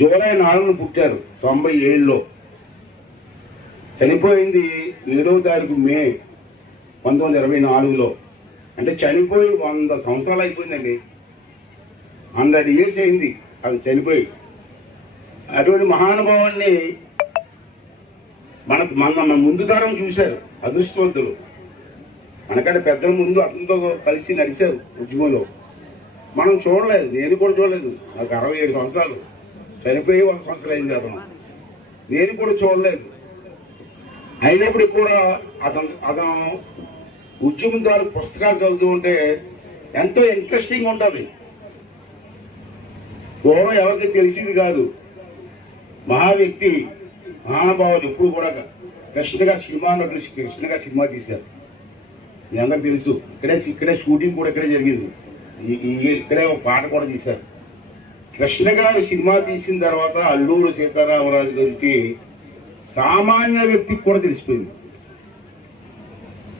July నాలుగున పుట్టారు తొంభై ఏళ్ళలో చనిపోయింది ఏడవ తారీఖు మే పంతొమ్మిది ఇరవై నాలుగులో. అంటే చనిపోయి వంద సంవత్సరాలు అయిపోయిందండి. హండ్రెడ్ ఇయర్స్ అయింది అది చనిపోయి. అటువంటి మహానుభావాన్ని మన మన మన ముందు తరం చూశారు అదృష్టవంతులు. మనకంటే పెద్దల ముందు అతనితో కలిసి నడిచారు ఉద్యమంలో. మనం చూడలేదు నేను కూడా చూడలేదు. నాకు అరవై ఏడు సంవత్సరాలు. చనిపోయి వంద సంవత్సరాలు అయింది అతను. నేను కూడా చూడలేదు. అయినప్పటికీ కూడా అతను అతను ఉద్యమదారు పుస్తకాలు చదువుతూ ఉంటే ఎంతో ఇంట్రెస్టింగ్ ఉంటుంది. పూర్వం ఎవరికి తెలిసింది కాదు. మహా వ్యక్తి మహానుభావులు ఎప్పుడు కూడా కృష్ణగా సినిమా నటులు కృష్ణగా సినిమా తీశారు. మీ అందరికి తెలుసు. ఇక్కడే ఇక్కడే షూటింగ్ కూడా ఇక్కడే జరిగింది. ఇక్కడే ఒక పాట కూడా తీశారు. కృష్ణ గారు సినిమా తీసిన తర్వాత అల్లూరు సీతారామరాజు గురించి సామాన్య వ్యక్తికి కూడా తెలిసిపోయింది.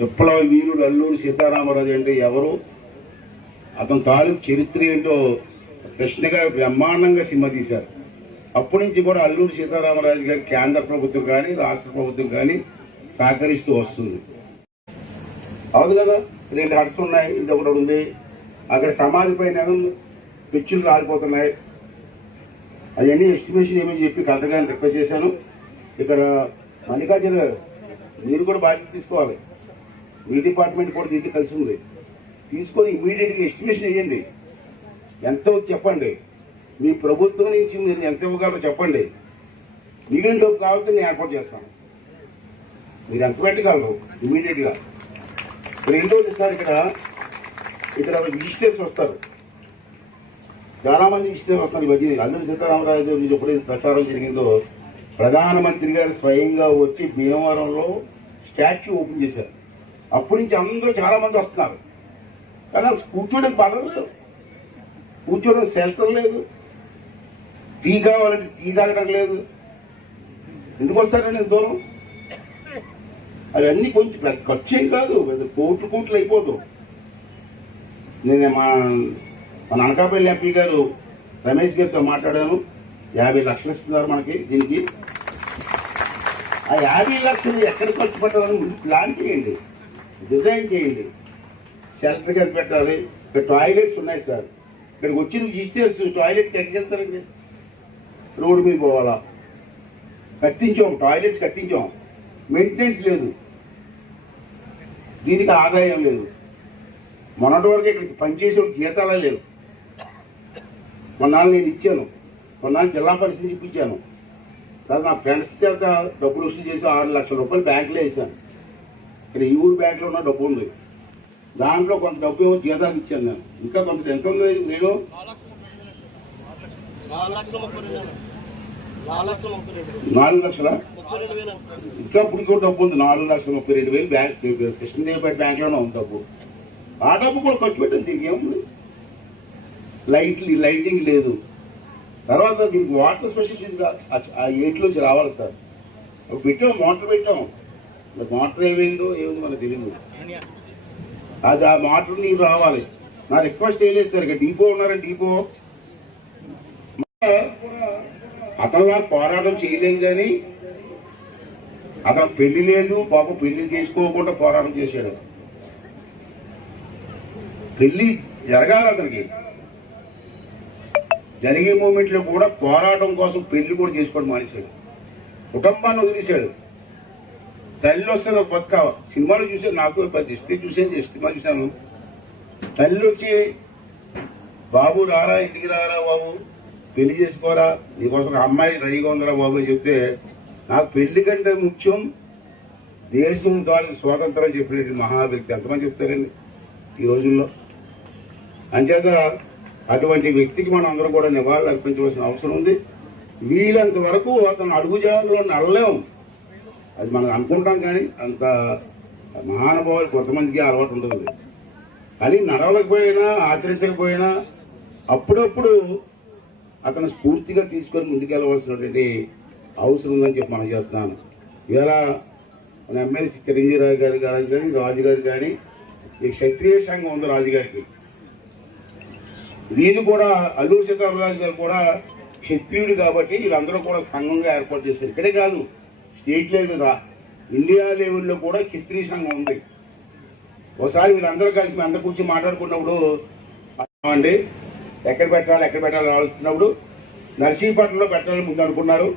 విప్లవ వీరుడు అల్లూరు సీతారామరాజు అంటే ఎవరు? అతని తాలూకు చరిత్ర ఏంటో కృష్ణ గారు బ్రహ్మాండంగా సినిమా తీశారు. అప్పటి నుంచి కూడా అల్లూరు సీతారామరాజు గారి కేంద్ర ప్రభుత్వం కానీ రాష్ట్ర ప్రభుత్వం కానీ సహకరిస్తూ వస్తుంది. అవును కదా? రెండు హట్స్ ఉన్నాయి ఇది ఒకటి ఉంది. అక్కడ సమాధి పైన పిచ్చులు రాలిపోతున్నాయి. అవన్నీ ఎస్టిమేషన్ ఏమని చెప్పి కలెక్టర్ గారిని రిక్వెస్ట్ చేశాను. ఇక్కడ మల్లికార్జున మీరు కూడా బాధ్యత తీసుకోవాలి. మీ డిపార్ట్మెంట్ కూడా దీనికి కలిసి ఉంది. తీసుకొని ఇమీడియట్గా ఎస్టిమేషన్ వేయండి. ఎంత చెప్పండి. మీ ప్రభుత్వం నుంచి మీరు ఎంత ఇవ్వగలరో చెప్పండి. మిగిలిన డబ్బు కావాలంటే నేను ఏర్పాటు చేస్తాను. మీరు ఎంత పెట్టగలరు ఇమీడియట్గా రెండోది సార్ ఇక్కడ? ఇక్కడ విజిటర్స్ వస్తారు. చాలా మంది ఇష్టం వస్తారు ఈ మధ్య. అల్లూరి సీతారామరాజు గురించి ఎప్పుడైతే ప్రచారం జరిగిందో ప్రధానమంత్రి గారు స్వయంగా వచ్చి భీమవరంలో స్టాచ్యూ ఓపెన్ చేశారు. అప్పటి నుంచి అందరూ చాలా మంది వస్తున్నారు. కానీ కూర్చోడానికి పడలేదు కూర్చోవడం సెల్టర్ లేదు. టీ కావాలంటే టీ తాగడం లేదు. ఎందుకు వస్తారండి దూరం? అవన్నీ కొంచెం ఖర్చు ఏం కాదు. కోట్లు కోట్లు అయిపోదు నేను మా మన అనకాపల్లి ఎంపీ గారు రమేష్ గారితో మాట్లాడాను. యాభై లక్షలు ఇస్తున్నారు మనకి దీనికి. ఆ యాభై లక్షలు ఎక్కడ ఖర్చు పెట్టాలని ముందు ప్లాన్ చేయండి. డిజైన్ చేయండి. షెల్టర్ కింద పెట్టాలి. ఇక్కడ టాయిలెట్స్ ఉన్నాయి సార్. ఇక్కడికి వచ్చిన ఇచ్చేసి టాయిలెట్ కట్టించేస్తారండి రోడ్డు మీద పోవాలా? కట్టించాం టాయిలెట్స్ కట్టించాం. మెయింటెనెన్స్ లేదు. దీనికి ఆదాయం లేదు. మొన్నటి వరకు ఇక్కడ పనిచేసే జీతాలే లేవు. కొన్నాళ్ళు నేను ఇచ్చాను. కొన్నాళ్ళు జిల్లా పరిస్థితి ఇప్పించాను. తర్వాత నా ఫ్రెండ్స్ చేత డబ్బులు వసూలు చేసి ఆరు లక్షల రూపాయలు బ్యాంకులో వేసాను. ఇక్కడ ఈ ఊరు బ్యాంకులో ఉన్న డబ్బు ఉంది. దాంట్లో కొంత డబ్బు ఏమో జీతాలు ఇచ్చాను నేను. ఇంకా కొంత ఎంత ఉంది నేను? నాలుగు లక్షల? ఇంకా ఇప్పుడు డబ్బు ఉంది. నాలుగు లక్షల ముప్పై రెండు వేలు బ్యాంక్ కృష్ణదేవపేట బ్యాంక్లోనే ఉంది డబ్బు. ఆ డబ్బు కూడా ఖర్చు పెట్టాను. దీనికి ఏముంది? లైట్ లైటింగ్ లేదు. తర్వాత దీనికి వాటర్ స్పెషలిటీస్ ఆ ఏట్లోంచి రావాలి సార్. పెట్టాం మోటార్ పెట్టాం. మోటార్ ఏమైందో ఏముందో మనకు తెలియదు అది ఆ మోటార్ నీళ్ళు రావాలి. నా రిక్వెస్ట్ ఏం లేదు సార్ ఇక డీపో ఉన్నారని డీపో అతను పోరాటం చేయలేం కానీ అతను పెళ్ళి లేదు పాప పెళ్ళి చేసుకోకుండా పోరాటం చేశాడు. పెళ్ళి జరగాలి అతనికి. జరిగే మూమెంట్లో కూడా పోరాటం కోసం పెళ్ళి కూడా చేసుకోవడం మానేశాడు. కుటుంబాన్ని వదిలేశాడు. తల్లి వస్తుంది ఒక పక్క సినిమాలు చూసాను నాకు పది ఇస్తే చూసాను సినిమా చూశాను. తల్లి వచ్చి బాబు రారా ఇంటికి రారా బాబు? పెళ్ళి చేసుకోరా? నీకోసం అమ్మాయి రెడీగా ఉందిరా బాబు అని చెప్తే నాకు పెళ్ళి కంటే ముఖ్యం దేశం దానికి స్వాతంత్రం చెప్పినట్టు మహా వ్యక్తి ఎంతమంది చెప్తారండి ఈ రోజుల్లో. అంచేత అటువంటి వ్యక్తికి మనం అందరం కూడా నివాళులు అర్పించవలసిన అవసరం ఉంది. వీలంత వరకు అతను అడుగుజాలో నడలేం. అది మనం అనుకుంటాం కానీ అంత మహానుభావులు కొంతమందికి అలవాటు ఉంటుంది కానీ నడవలేకపోయినా ఆచరించకపోయినా అప్పుడప్పుడు అతను స్ఫూర్తిగా తీసుకొని ముందుకెళ్ళవలసినటువంటి అవసరం ఉందని చెప్పి మనం చేస్తున్నాను. ఇవాళ మన ఎమ్మెల్సీ చిరంజీవి గారి గారు కానీ రాజు గారు కానీ ఈ క్షత్రియ సంఘం ఉంది రాజుగారికి. వీళ్ళు కూడా అల్లూరు సీతారామరాజు గారు కూడా క్షత్రియుడు కాబట్టి వీళ్ళందరూ కూడా సంఘంగా ఏర్పాటు చేశారు. ఇక్కడే కాదు స్టేట్ లెవెల్ రా. ఇండియా లెవెల్లో కూడా క్షత్రియ సంఘం ఉంది. ఒకసారి వీళ్ళందరూ కలిసి మేము అందరు కూర్చొని మాట్లాడుకున్నప్పుడు అండి ఎక్కడ పెట్టాలి ఎక్కడ పెట్టాలి ఆలోచిస్తున్నప్పుడు నర్సీపట్నంలో పెట్టాలని ముందు అనుకున్నారు.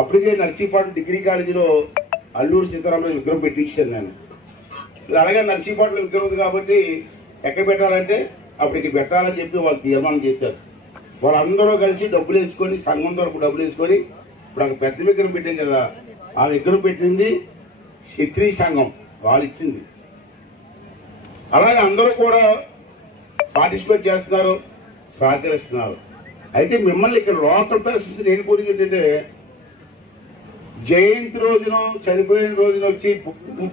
అప్పటికే నర్సీపట్నం డిగ్రీ కాలేజీలో అల్లూరు సీతారామరాజు విగ్రహం పెట్టించాను నేను. అలాగే నర్సీపట్నం విగ్రహం ఉంది కాబట్టి ఎక్కడ పెట్టాలంటే అప్పటికి పెట్టాలని చెప్పి వాళ్ళు తీర్మానం చేశారు. వాళ్ళందరూ కలిసి డబ్బులు వేసుకొని సంఘం తరపు డబ్బులు వేసుకొని ఇప్పుడు అక్కడ పెద్ద విగ్రహం పెట్టాం కదా ఆ విగ్రహం పెట్టింది క్షత్రియ సంఘం వాళ్ళు ఇచ్చింది. అలాగే అందరూ కూడా పార్టిసిపేట్ చేస్తున్నారు సహకరిస్తున్నారు. అయితే మిమ్మల్ని ఇక్కడ లోకల్ పరిస్థితి నేను కోరిక ఏంటంటే జయంతి రోజున చనిపోయిన రోజున వచ్చి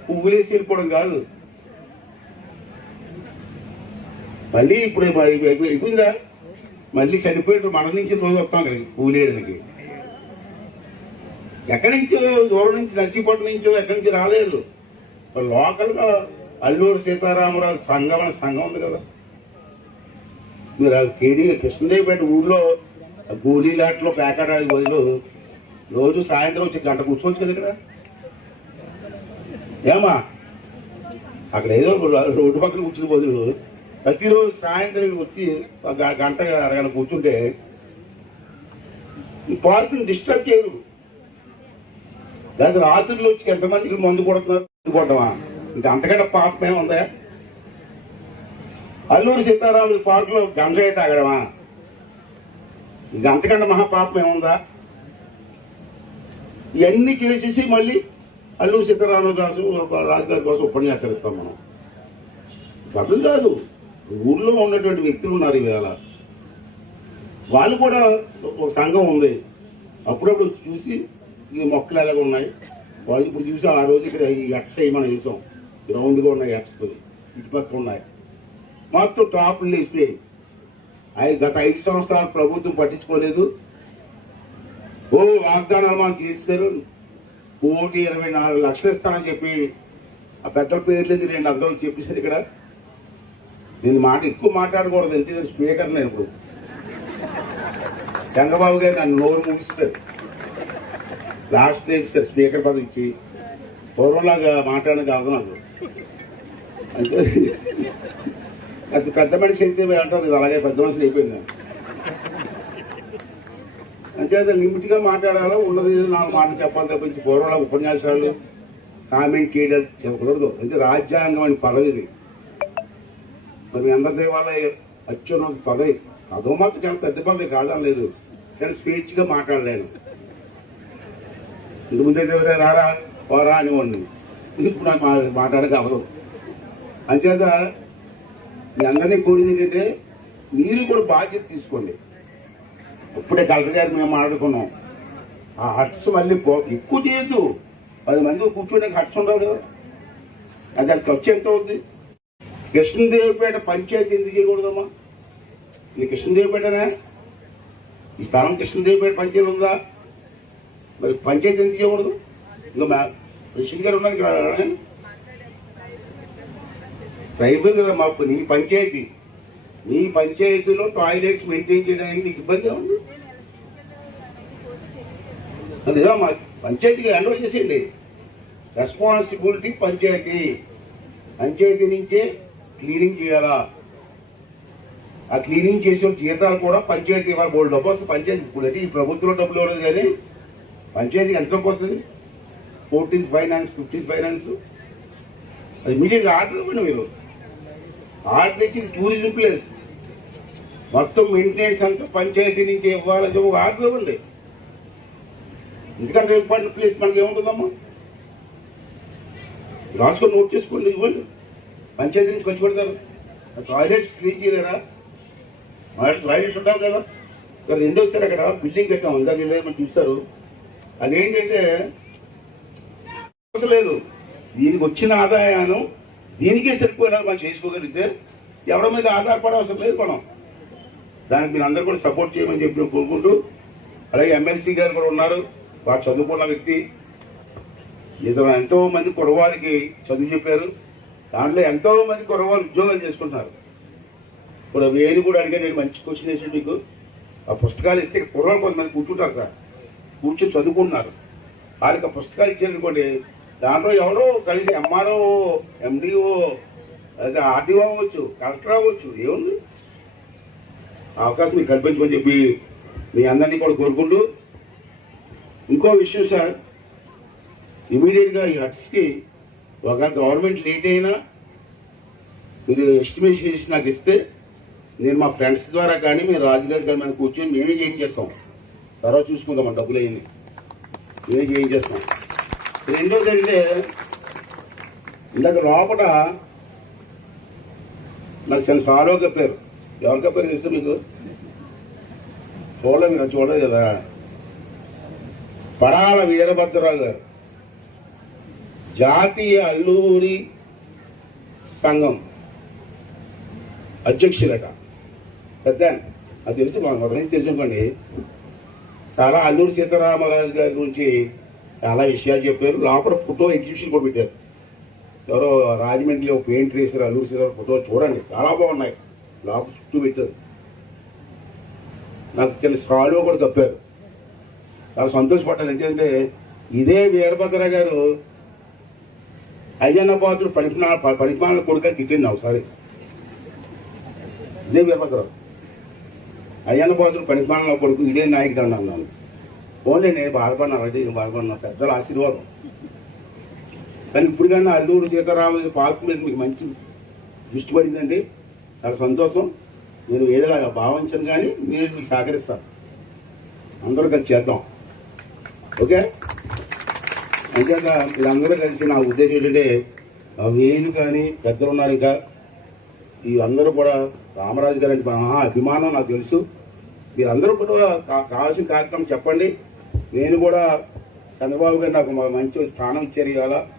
పువ్వులేసి వెళ్ళిపోవడం కాదు. మళ్ళీ ఇప్పుడు అయిపోయిందా? మళ్ళీ చనిపోయిన మన నుంచి రోజు వస్తాం కదా పువ్వులేయడానికి ఎక్కడి నుంచో దూరం నుంచి నర్సీపట్నం నుంచో ఎక్కడి నుంచి రాలేదు. లోకల్గా అల్లూరు సీతారామరాజు సంఘం అనే సంఘం ఉంది కదా. మీరు ఆ కేడీ కృష్ణదేవిపేట ఊళ్ళో ఆ గోళీలాట్లో బదులు రోజు సాయంత్రం వచ్చి గంట కూర్చోవచ్చు కదా ఇక్కడ. ఏమా? అక్కడ ఏదో రోడ్డు పక్కన కూర్చుని బదులు ప్రతిరోజు సాయంత్రం వచ్చి గంట అరగంట కూర్చుంటే ఈ పార్కుని డిస్టర్బ్ చేయరు. లేదా రాత్రులు వచ్చి ఎంతమంది మందు కొడుతున్నారు మందు కొట్టమా? ఇంకా అంతకంటే పాపం ఏముందా అల్లూరి సీతారాముల పార్కులో గంజాయి తాగడమా? ఇంకా అంతకంటే మహాపాపం ఏముందా ఇవన్నీ చేసేసి మళ్ళీ అల్లూరు సీతారాముల కోసం రాజుగారి కోసం ఉపన్యాసాలు ఇస్తాం మనం. పద్ధతి కాదు. ఊళ్ళో ఉన్నటువంటి వ్యక్తులు ఉన్నారు ఈవేళ వాళ్ళు కూడా ఒక సంఘం ఉంది. అప్పుడప్పుడు చూసి ఈ మొక్కలు ఎలాగ ఉన్నాయి? వాళ్ళు ఇప్పుడు చూసాం ఆ రోజు ఇక్కడ ఈ ఎట్స్ అయ్యి మనం వేసాం గ్రౌండ్గా ఉన్నాయి ఎట్స్ ఇటుపక్క ఉన్నాయి. మొత్తం టాప్లు వేసిపోయాయి అవి గత ఐదు సంవత్సరాలు ప్రభుత్వం పట్టించుకోలేదు. ఓ వాగ్దానాలు మనం చేశారు. కోటి ఇరవై నాలుగు లక్షలు ఇస్తానని చెప్పి ఆ పెద్ద పేర్లేదు రెండు అందరూ చెప్పేశారు ఇక్కడ. దీని మాట ఎక్కువ మాట్లాడకూడదు ఎంత స్పీకర్ నేను ఇప్పుడు. చంద్రబాబు గారు నన్ను నోరు ముగిస్తారు లాస్ట్ ఇస్తారు స్పీకర్ పదవి ఇచ్చి. పూర్వంలాగా మాట్లాడడం కాదు నాకు. అంటే అది పెద్ద మనిషి అయితే అంటారు కదా అలాగే పెద్ద మనిషి అయిపోయింది అంతే అంచేత లిమిట్గా మాట్లాడాలో? ఉన్నది నాలుగు మాటలు చెప్పాలి తప్పించి పూర్వంలో ఉపన్యాసాలు కామెంట్ చేయడం చెప్పకూడదు. అంటే రాజ్యాంగం అని పదవిది. మరి మీ అందరి వల్ల అత్యున్నత పదవి. అదో మాత్రం చాలా పెద్ద పదవి కాదని లేదు నేను స్పీచ్గా మాట్లాడలేను. ఇంత ముందే రారా పోరా అనేవాడిని. ఇప్పుడు నాకు మా- మాట్లాడక అవదు అంచేత మీ అందరినీ కోరింది ఏంటంటే మీరు కూడా బాధ్యత తీసుకోండి. ఇప్పుడే కలెక్టర్ గారు మేము మాట్లాడుకున్నాం. ఆ హట్స్ మళ్ళీ పో ఎక్కువ చేయొద్దు. పది మంది కూర్చోడానికి హట్స్ ఉండవు కదా. అది అది ఖర్చు ఎంత అవుతుంది కృష్ణదేవిపేట పంచాయతీ ఎందుకు చేయకూడదమ్మా? ఇది కృష్ణదేవిపేటనే? ఈ స్థలం కృష్ణదేవిపేట పంచాయతీ ఉందా? మరి పంచాయతీ ఎందుకు చేయకూడదు? ఇంకా కృష్ణ గారు ఉన్నారు ఇక్కడ ట్రైబల్ కదా మాకు నీ పంచాయతీ. నీ పంచాయతీలో టాయిలెట్స్ మెయింటైన్ చేయడానికి నీకు ఇబ్బంది ఉంది అదేగా మా పంచాయతీకి హ్యాండ్ ఓవర్ చేసేయండి. రెస్పాన్సిబిలిటీ పంచాయతీ. పంచాయతీ నుంచే క్లీనింగ్ చేయాలా? ఆ క్లీనింగ్ చేసే జీతాలు కూడా పంచాయతీ ఇవ్వాలి. బోల్డ్ డబ్బు వస్తుంది పంచాయతీ ఇప్పుడు అయితే ఈ ప్రభుత్వంలో డబ్బులు ఇవ్వలేదు కానీ పంచాయతీకి ఎంత డబ్బు వస్తుంది? Fourteenth finance fifteenth finance. అది ఇమీడియట్గా ఆర్డర్ ఇవ్వండి మీరు. ఆర్డర్ ఇచ్చి టూరిజం ప్లేస్. మొత్తం మెయింటెనెన్స్ అంతా పంచాయతీ నుంచి ఇవ్వాలని ఒక ఆర్డర్ ఇవ్వండి. ఎందుకంటే ఇంపార్టెంట్ ప్లేస్ మనకి ఏముంటుందమ్మా? రాసుకొని నోట్ చేసుకోండి ఇవ్వండి. పంచాయతీ నుంచి కొంచెం పెడతారు టాయిలెట్స్ క్లీన్ చేయలేరా? టాయిలెట్స్ ఉంటావు కదా. ఇక్కడ రెండోసారి అక్కడ. బిల్డింగ్ కట్టాం. ఇందాక మనం చూస్తారు? అదేంటంటే అవసరం లేదు. దీనికి వచ్చిన ఆదాయాన్ని దీనికే సరిపోయినా మనం చేసుకోగలిగితే ఎవరి మీద ఆధారపడే అవసరం లేదు మనం. దానికి మీరు అందరూ కూడా సపోర్ట్ చేయమని చెప్పి నేను కోరుకుంటూ అలాగే ఎమ్మెల్సీ గారు కూడా ఉన్నారు. వారు చదువుకున్న వ్యక్తి. ఇతను ఎంతో మంది కురవాళ్ళకి చదువు చెప్పారు. దాంట్లో ఎంతో మంది కుర్రవాళ్ళు ఉద్యోగాలు చేసుకుంటున్నారు. ఇప్పుడు వేణి కూడా అడిగాడు నేను మంచి క్వశ్చన్ వేసాడు మీకు. ఆ పుస్తకాలు ఇస్తే కుర్రవాళ్ళు కొంతమంది కూర్చుంటారు సార్. కూర్చొని చదువుకుంటున్నారు. వాళ్ళకి ఆ పుస్తకాలు ఇచ్చారనుకోండి దాంట్లో ఎవరో కలిసి ఎంఆర్ఓ ఎండిఓ అదే ఆర్డీఓ అవ్వచ్చు కలెక్టర్ అవ్వచ్చు ఏముంది? అవకాశం మీకు కల్పించమని చెప్పి మీ అందరినీ కూడా కోరుకుంటూ ఇంకో విషయం సార్ ఇమీడియట్గా ఈ హట్స్కి ఒక గవర్నమెంట్ లేట్ అయినా మీరు ఎస్టిమేట్ చేసి నాకు ఇస్తే నేను మా ఫ్రెండ్స్ ద్వారా కానీ మీరు రాజుగారి గారి మీద కూర్చొని మేమే చేయించేస్తాం. తర్వాత చూసుకుందాం డబ్బులు అయ్యింది మేమే చేయించేస్తాం. రెండోది అంటే ఇందాక లోపల నాకు చాలా సారో కప్పారు ఎవరు కప్పారు తెలుసు మీకు? చూడలేదు చూడలేదు కదా. పడాల వీరభద్రరావు గారు. జాతీయ అల్లూరి సంఘం అధ్యక్షులట. పెద్ద అది తెలిసి మా మొదటి నుంచి తెలుసుకోండి చాలా అల్లూరి సీతారామరాజు గారి గురించి చాలా విషయాలు చెప్పారు. లోపల ఫోటో ఎగ్జిబిషన్ కూడా పెట్టారు. ఎవరో రాజమండ్రిలో పెయింట్ వేసారు అల్లూరి సీతారామ ఫోటో చూడండి. చాలా బాగున్నాయి. లోపల చుట్టూ పెట్టారు. నాకు చిన్న సాల్వ్ కూడా తప్పారు. చాలా సంతోషపడ్డాను. ఎందుకంటే ఇదే వీరభద్ర గారు అయ్యన్న పాత్రుడు పడిపిన పడిపాల కొడుక తిట్టింది ఒకసారి ఇదే వీరభద్రరావు అయ్యన్న పాత్రుడు కొడుకు ఇదే నాయకుడు అన్నాను. ఓన్లీ నేను బాధపడినా రెడ్డి నేను బాధపడినా పెద్దల ఆశీర్వాదం. కానీ ఇప్పుడు కన్నా అల్లూరు సీతారామ పార్క్ మీద మీకు మంచి దృష్టి పడిందండి. చాలా సంతోషం. నేను ఏదైనా భావించను కానీ నేను మీకు సహకరిస్తాను అందరూ కలిసి చేద్దాం. ఓకే? అంతేక వీళ్ళందరూ కలిసి నా ఉద్దేశం ఏంటంటే ఆ కానీ పెద్దలు ఉన్నారు ఇంకా. ఈ అందరూ కూడా రామరాజు గారు అంటే మహా అభిమానం నాకు తెలుసు. మీరందరూ కూడా కావాల్సిన కార్యక్రమం చెప్పండి. నేను కూడా చంద్రబాబు గారు నాకు మంచి స్థానం ఇచ్చారు ఇవాళ.